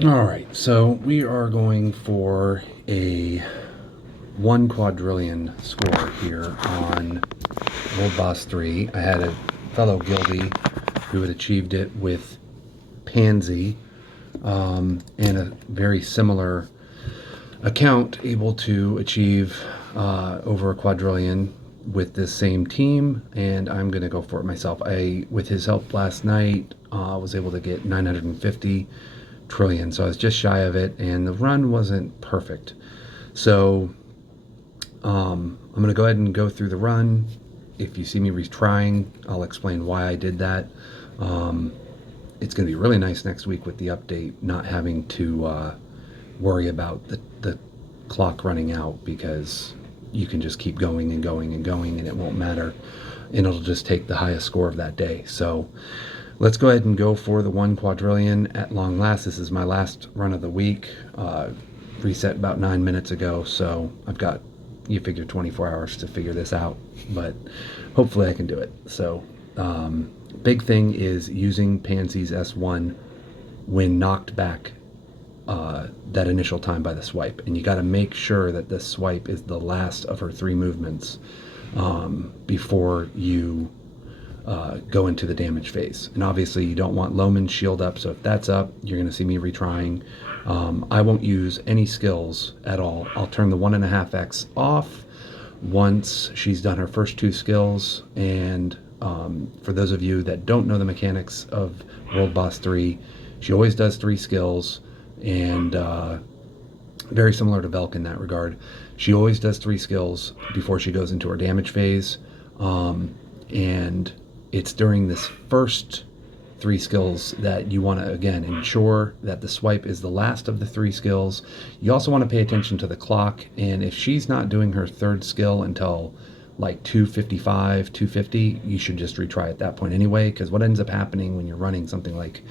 All right, so we are going for a 1 quadrillion score here on World Boss 3. I had a fellow guildie who had achieved it with Pansy, and a very similar account, able to achieve over a quadrillion with this same team, and I'm going to go for it myself. With his help last night, was able to get 950 trillion, so I was just shy of it, and the run wasn't perfect. So I'm going to go ahead and go through the run. If you see me retrying, I'll explain why I did that. It's going to be really nice next week with the update, not having to worry about the clock running out, because you can just keep going and going and going, and it won't matter, and it'll just take the highest score of that day. So let's go ahead and go for the 1 quadrillion at long last. This is my last run of the week. Reset about 9 minutes ago, so I've got, you figure, 24 hours to figure this out, but hopefully I can do it. So big thing is using Pansy's S1 when knocked back that initial time by the swipe, and you got to make sure that the swipe is the last of her 3 movements before you go into the damage phase. And obviously you don't want Loman's shield up, so if that's up, you're going to see me retrying. I won't use any skills at all. I'll turn the 1.5x off once she's done her first 2 skills. And for those of you that don't know the mechanics of World Boss 3, she always does 3 skills, and very similar to Velk in that regard. She always does 3 skills before she goes into her damage phase, and it's during this first 3 skills that you want to, again, ensure that the swipe is the last of the 3 skills. You also want to pay attention to the clock, and if she's not doing her 3rd skill until like 2:55, 2:50, you should just retry at that point anyway, because what ends up happening when you're running something like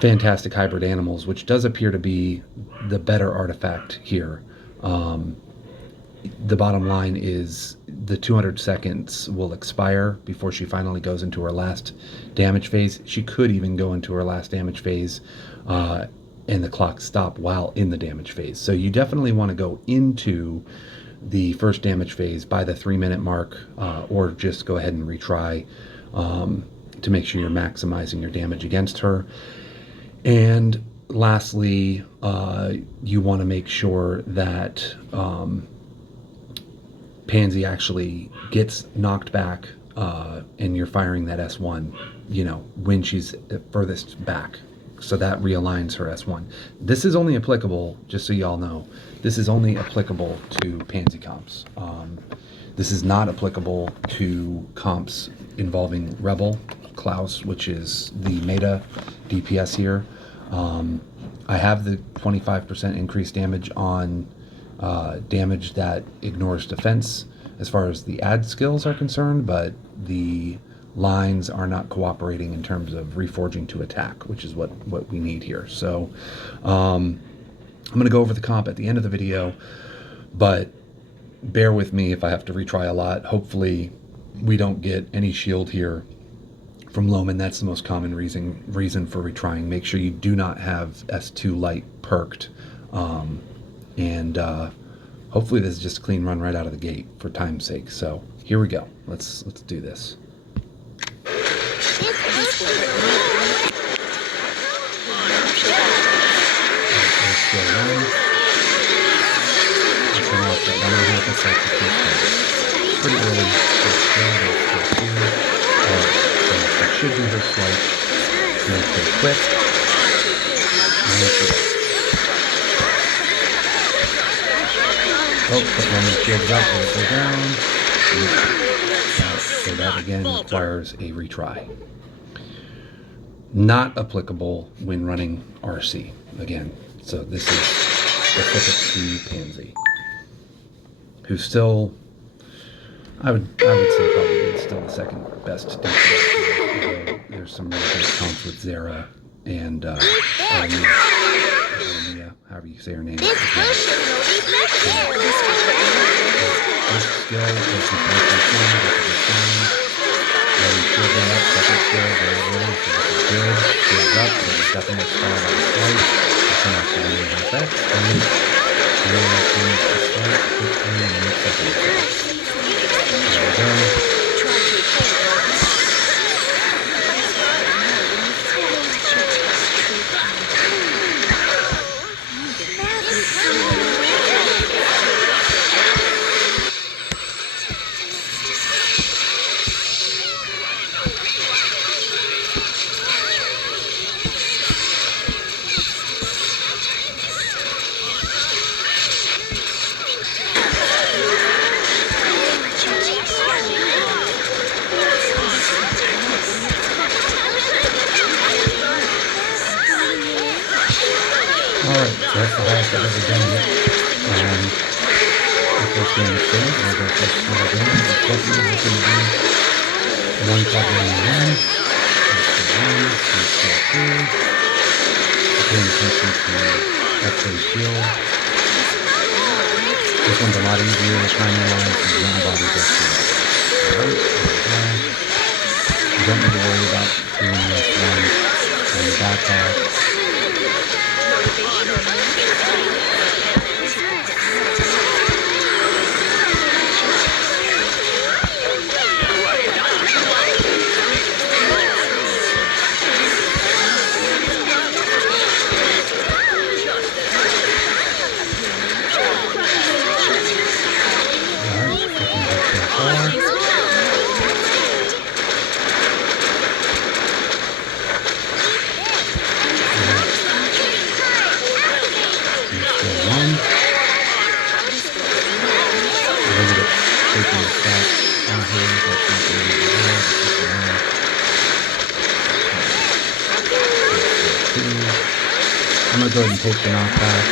Fantastic Hybrid Animals, which does appear to be the better artifact here, the bottom line is the 200 seconds will expire before she finally goes into her last damage phase. She could even go into her last damage phase and the clock stop while in the damage phase. So you definitely want to go into the first damage phase by the 3-minute mark, or just go ahead and retry to make sure you're maximizing your damage against her. And lastly, you want to make sure that Pansy actually gets knocked back, and you're firing that S1, when she's furthest back. So that realigns her S1. This is only applicable, just so y'all know, this is only applicable to Pansy comps. This is not applicable to comps involving Rebel, Klaus, which is the meta DPS here. I have the 25% increased damage on damage that ignores defense as far as the ad skills are concerned, but the lines are not cooperating in terms of reforging to attack, which is what we need here. So I'm going to go over the comp at the end of the video, but bear with me if I have to retry a lot. Hopefully we don't get any shield here from Loman. That's the most common reason for retrying. Make sure you do not have S2 light perked, and hopefully this is just a clean run right out of the gate for time's sake. So here we go. Let's do this. Pretty early should do her swipe. Make her quick. Oh, but when the shield's up, it'll go down. So that again requires a retry. Not applicable when running RC again. So this is specific to Pansy, who's still, I would say probably still the second best defense. There's some really good comps with Zera and Armia, however you say her name. First skill is the letting shield that up, second skill, very early, so this is good. Shields up, so there's definitely a spot on the swipe. turn off the video like that. And we'll finish the start hopefully in the next episode. There we go. Alright, so that's the highest I've ever done it. The first game is finished. I'll go first small game. The definitely going to be one quadrillion one. Paying attention to X-ray shield. This one's a lot easier to tiny lines and one body gets to it. Alright, you don't need to worry about doing this one on the back half. I'm going to go ahead and take the knockback.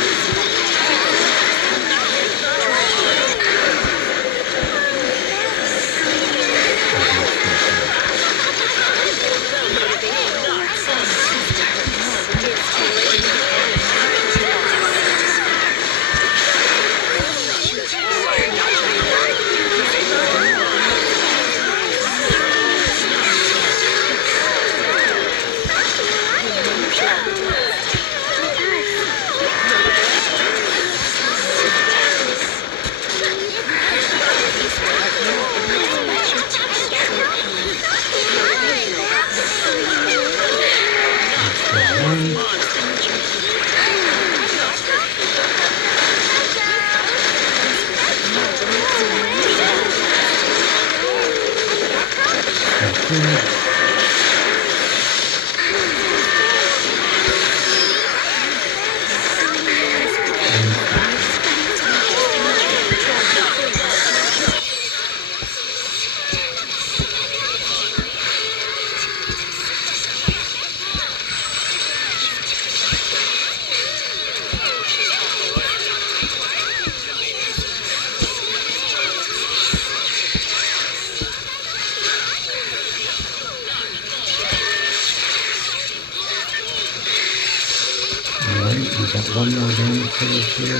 We've got one more game to finish here.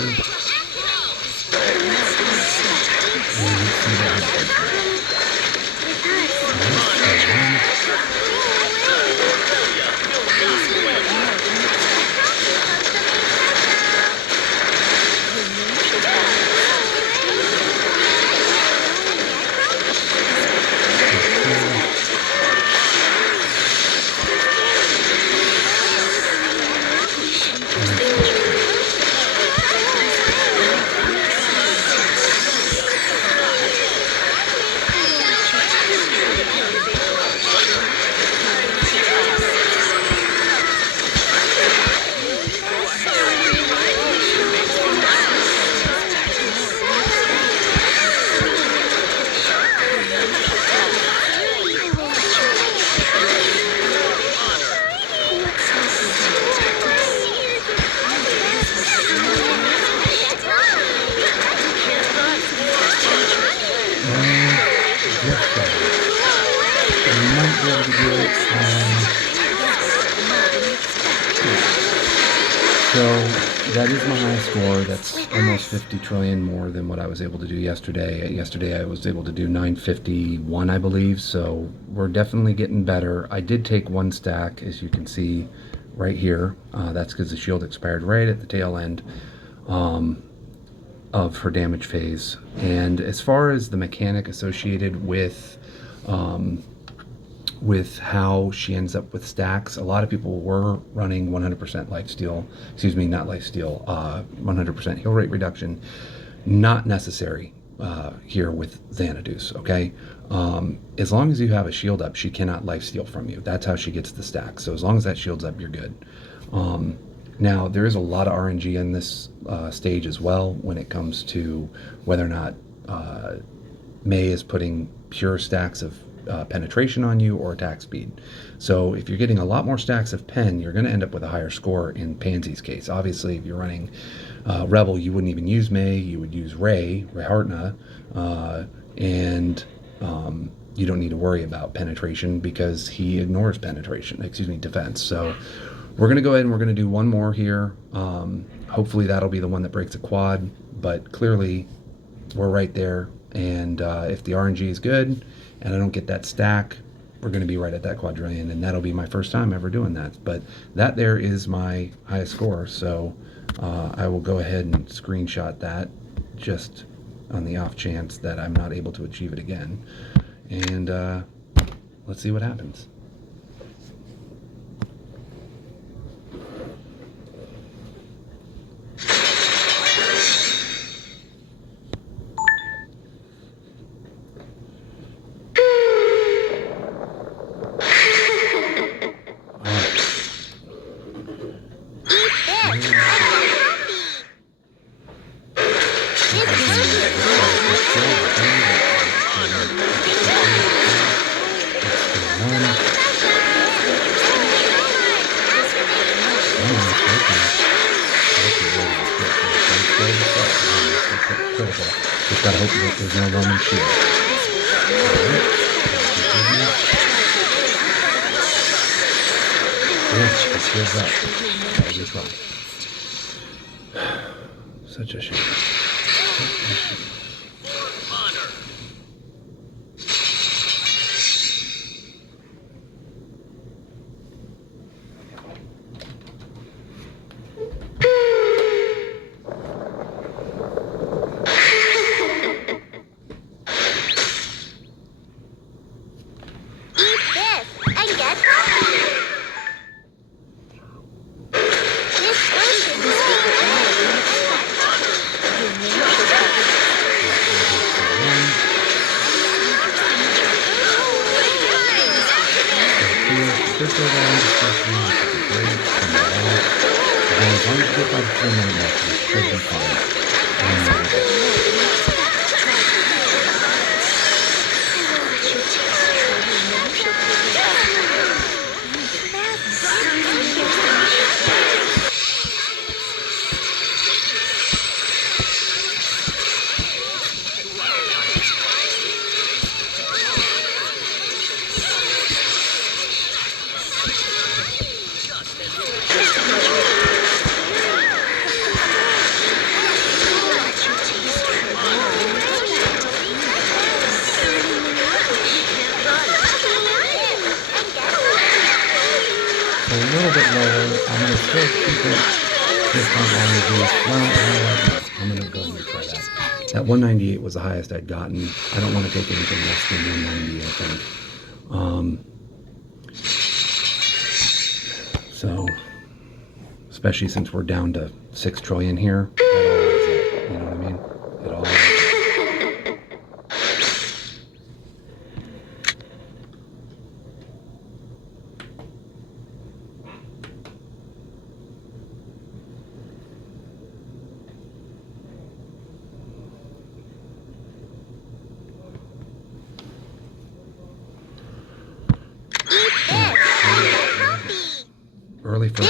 And let's see what happens. that is my high score. That's almost 50 trillion more than what I was able to do yesterday. Yesterday I was able to do 951, I believe. So we're definitely getting better. I did take one stack, as you can see right here. That's because the shield expired right at the tail end of her damage phase. And as far as the mechanic associated with how she ends up with stacks, a lot of people were running 100% lifesteal, excuse me, not lifesteal, 100% heal rate reduction. Not necessary here with Xanadu's, okay? As long as you have a shield up, she cannot lifesteal from you. That's how she gets the stack. So as long as that shield's up, you're good. Now, there is a lot of RNG in this stage as well when it comes to whether or not May is putting pure stacks of penetration on you or attack speed. So if you're getting a lot more stacks of pen, you're going to end up with a higher score in Pansy's case. Obviously, if you're running Rebel, you wouldn't even use May, you would use Ray Hartna, and you don't need to worry about penetration because he ignores defense. So we're going to go ahead and we're going to do one more here. Hopefully that'll be the one that breaks a quad, but clearly we're right there. And if the RNG is good and I don't get that stack, we're going to be right at that quadrillion, and that'll be my first time ever doing that. But that there is my highest score, so I will go ahead and screenshot that just on the off chance that I'm not able to achieve it again. And let's see what happens. Just gotta hope that there's no Roman shield. Yeah, the shield's up. That'll be fun. Such a shame. A little bit lower. I'm going to still keep it just on RNG. Well, I'm going to go ahead and try that. That 198 was the highest I'd gotten. I don't want to take anything less than 190, I think. So, especially since we're down to 6 trillion here, that all adds up, you know what I mean? It all adds up. Early first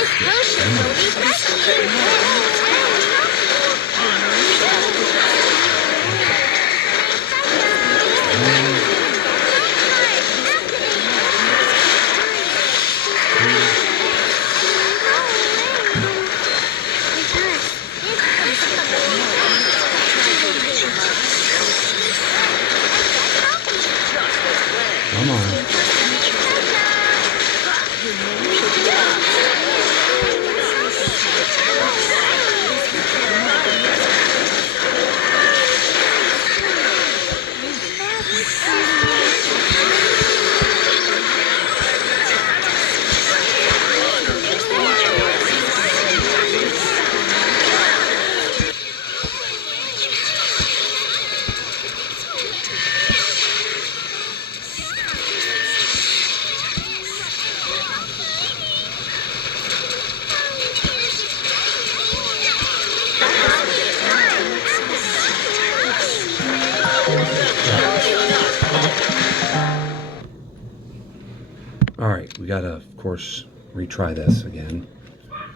we gotta, of course, retry this again.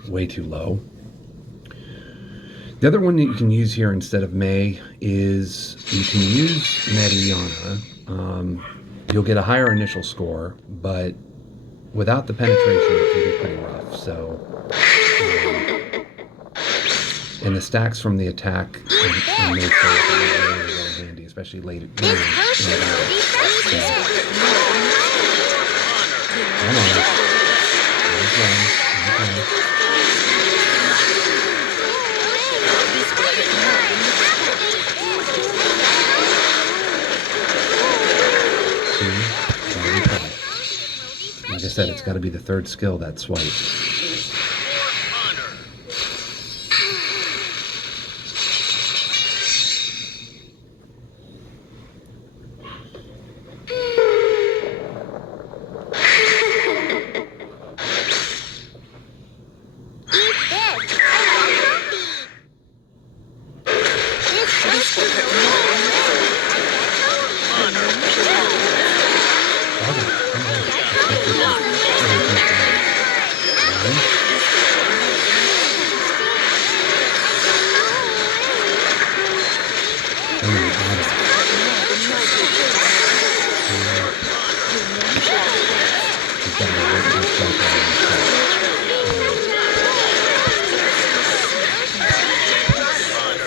Way too low. The other one that you can use here instead of May is you can use Mediana. You'll get a higher initial score, but without the penetration, it can be pretty rough. So, and the stacks from the attack and May are really, really handy, especially later. Come on. Okay. Like I said, it's got to be the third skill, that swipe.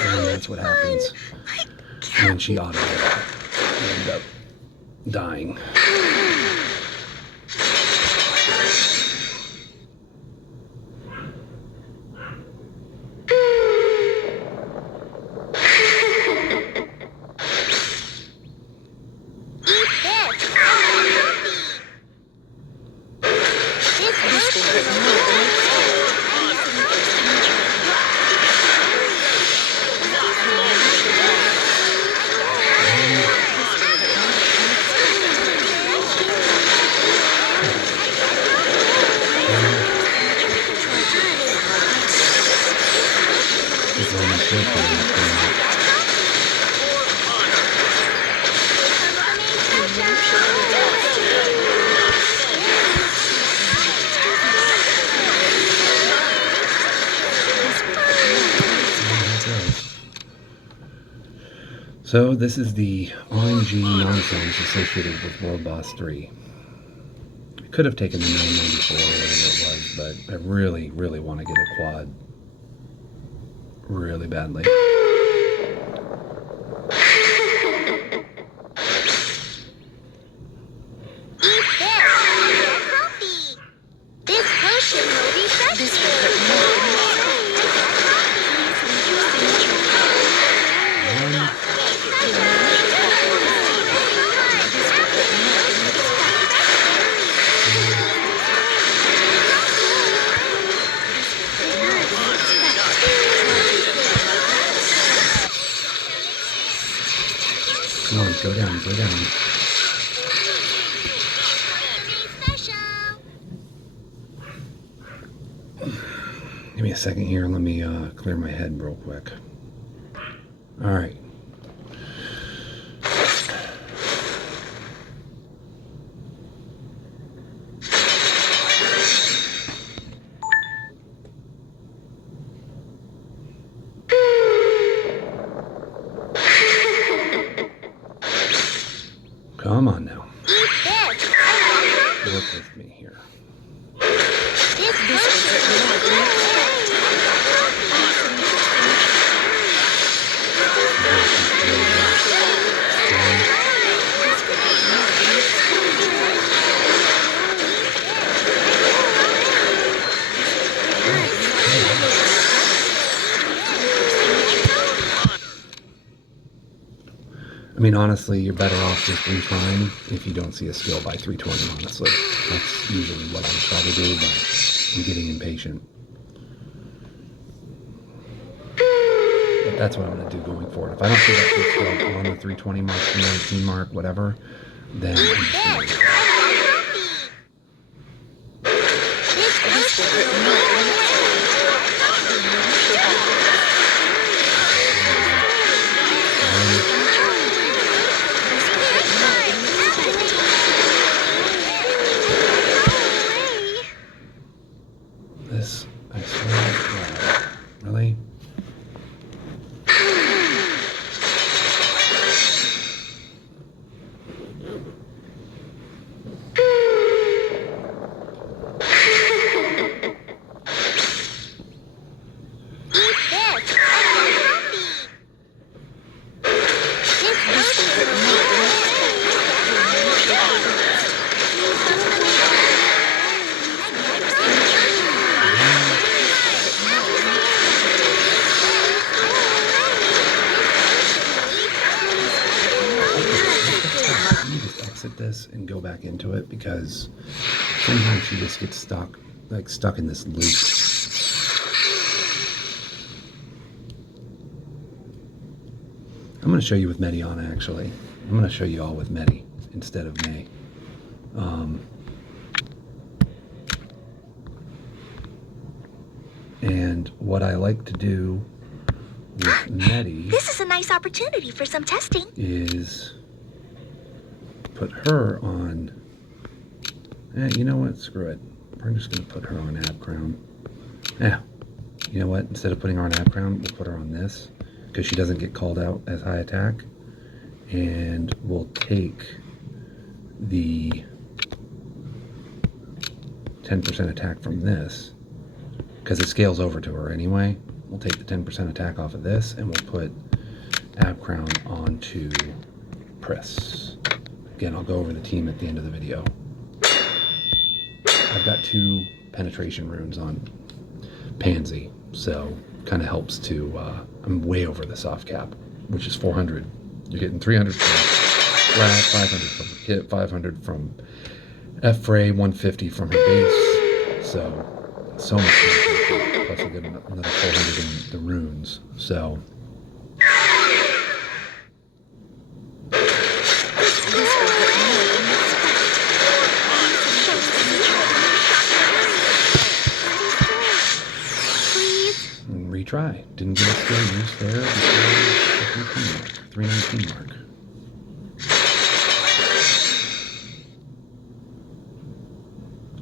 And that's what happens when she autos it. You end up dying. So this is the RNG nonsense associated with World Boss 3. I could have taken the 994 or whatever it was, but I really, really want to get a quad really badly. Come on, go down, go down. Give me a second here, let me clear my head real quick. Alright. Come on now. Work with me here. I mean, honestly, you're better off just retrying if you don't see a skill by 320, honestly. That's usually what I try to do, but I'm getting impatient. But that's what I'm going to do going forward. If I don't see that skill on the 320 mark, 319 mark, whatever, then I'm just going to this. I swear to God. Really? This and go back into it, because sometimes she just gets stuck in this loop. I'm going to show you with Medi on, actually. I'm going to show you all with Medi instead of May. And what I like to do with Medi, this is a nice opportunity for some testing, is put her on, you know what, screw it. We're just going to put her on ab crown. Yeah, you know what, instead of putting her on ab crown, we'll put her on this, because she doesn't get called out as high attack. And we'll take the 10% attack from this, because it scales over to her anyway. We'll take the 10% attack off of this, and we'll put ab crown onto Priss. Again, I'll go over the team at the end of the video. I've got 2 penetration runes on Pansy, so kind of helps to, I'm way over the soft cap, which is 400. You're getting 300 from Lab, 500 from Kit, 500 from F-Ray, 150 from her base, so much penetration, plus we get another 400 in the runes, so. Retry. Didn't get a skill use there before the 319 mark.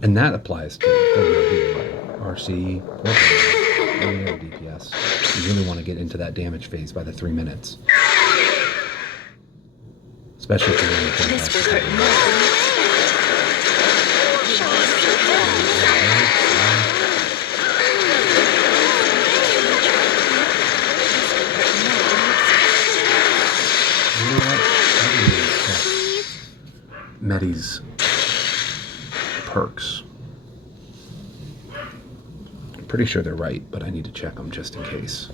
And that applies to WB, RC, or any other DPS. You really want to get into that damage phase by the 3 minutes. Especially if you're in the contest. Medi's perks. I'm pretty sure they're right, but I need to check them just in case.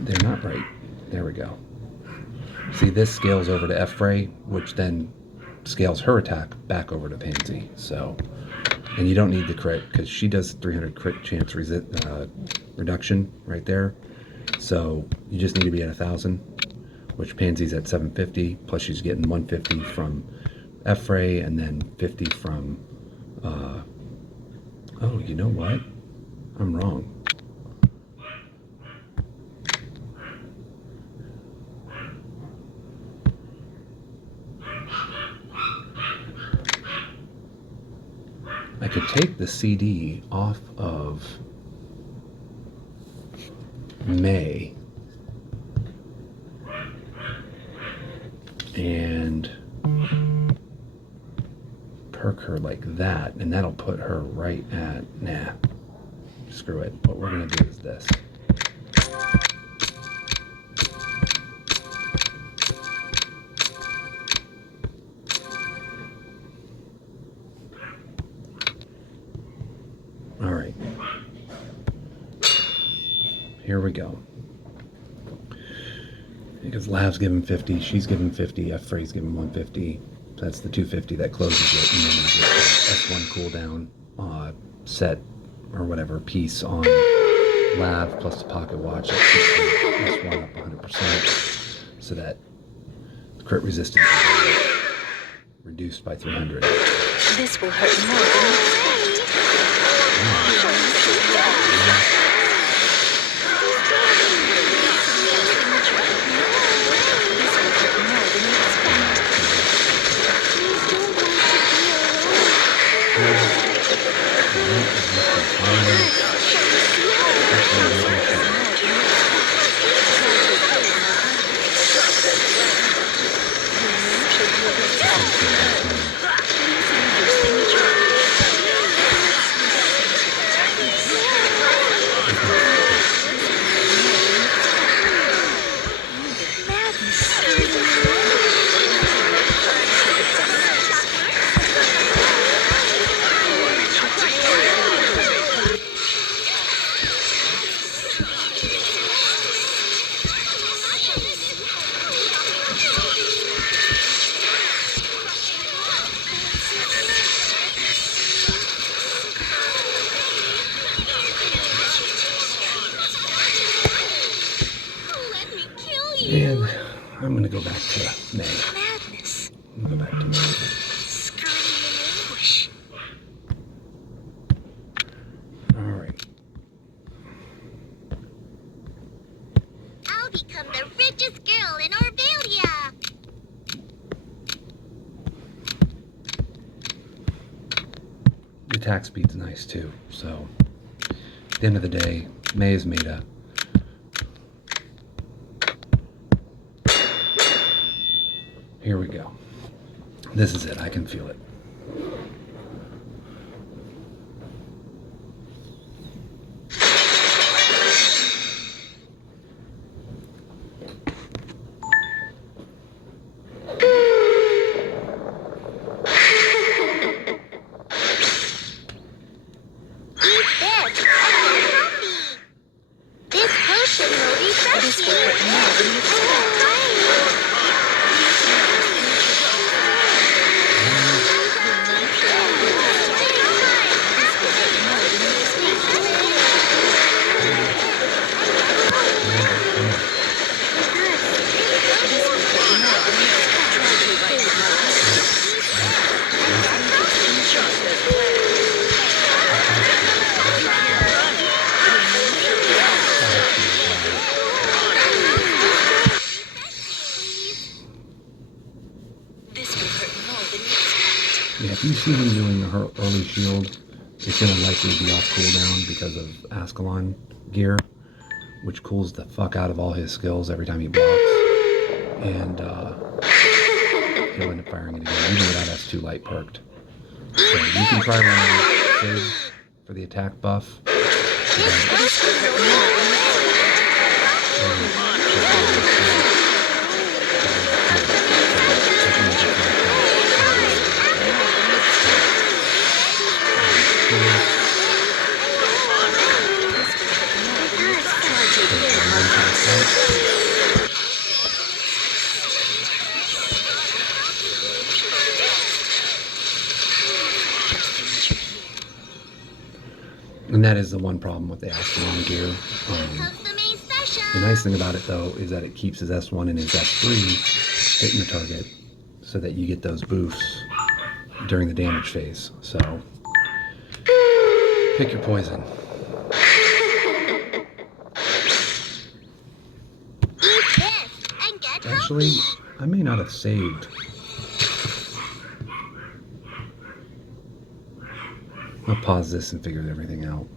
They're not right. There we go. See, this scales over to F-Ray, which then scales her attack back over to Pansy. So, and you don't need the crit, because she does 300 crit chance reduction right there. So you just need to be at 1,000, which Pansy's at 750, plus she's getting 150 from F-Ray, and then 50 from, oh, you know what? I'm wrong. I could take the CD off of May and perk her like that, and that'll put her right at, nah, screw it. What we're gonna do is this. All right, here we go. Because Lav's giving 50, she's giving 50, F-Fray's giving 150. So that's the 250 that closes it, and then we get the S1 cooldown set or whatever piece on Lav plus the pocket watch that keeps the S1 up 100%, so that the crit resistance is reduced by 300. This will hurt more than you expect. And I'm going to go back to May. Madness. I'm going to go back to May. Screaming in anguish. Alright. I'll become the richest girl in Orvalia. The attack speed's nice too, so at the end of the day, May is Meta. Here we go. This is it. I can feel it. This potion will refresh you. This will hurt more than you expect. Yeah, if you see him doing the early shield, it's going to likely be off cooldown because of Ascalon gear, which cools the fuck out of all his skills every time he blocks. And he'll end up firing it again, even without S2 light perked. So you can try running Sid for the attack buff. And that is the one problem with the Ascalon gear. The nice thing about it, though, is that it keeps his S1 and his S3 hitting the target so that you get those boosts during the damage phase. So, pick your poison. Actually, I may not have saved. I'll pause this and figure everything out.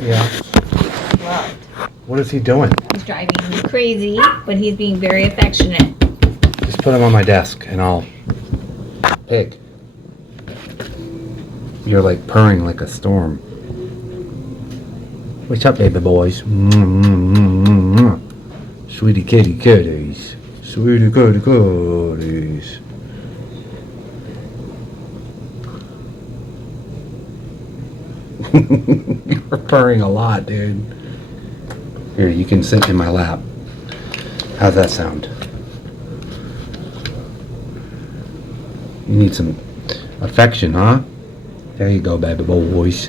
Yeah. Loved. What is he doing? He's driving me crazy, but he's being very affectionate. Just put him on my desk and I'll... Pig. You're like purring like a storm. What's up, baby boys? Sweetie kitty kitties. Sweetie kitty kitties. You're purring a lot, dude. Here, you can sit in my lap. How's that sound? You need some affection, huh? There you go, baby boys.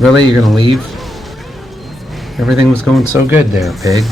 Really? You're gonna leave? Everything was going so good there, pig.